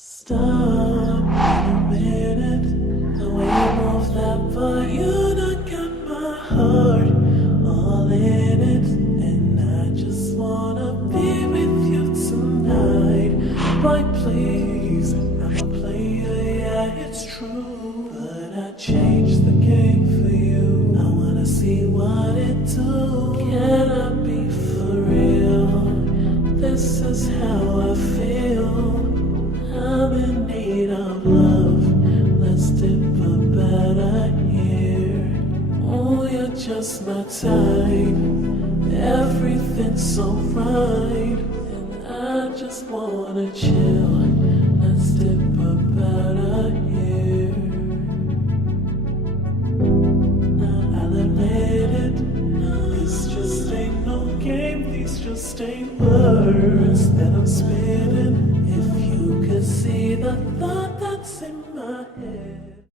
Stop in a minute. The way you move that body, you done got my heart all in it. And I just wanna be with you tonight. Boy, please, I'm a player, yeah, it's true. But I changed the game for you. I wanna see what it do. Can I be for real? This is how I feel. I'm in need of love. Let's dip a better here. Oh, you're just my type. Everything's so right, and I just wanna chill. Let's dip a better here. Now I'll admit it. This just ain't no game. These just ain't words that I'm spitting. If you could see the thought that's in my head.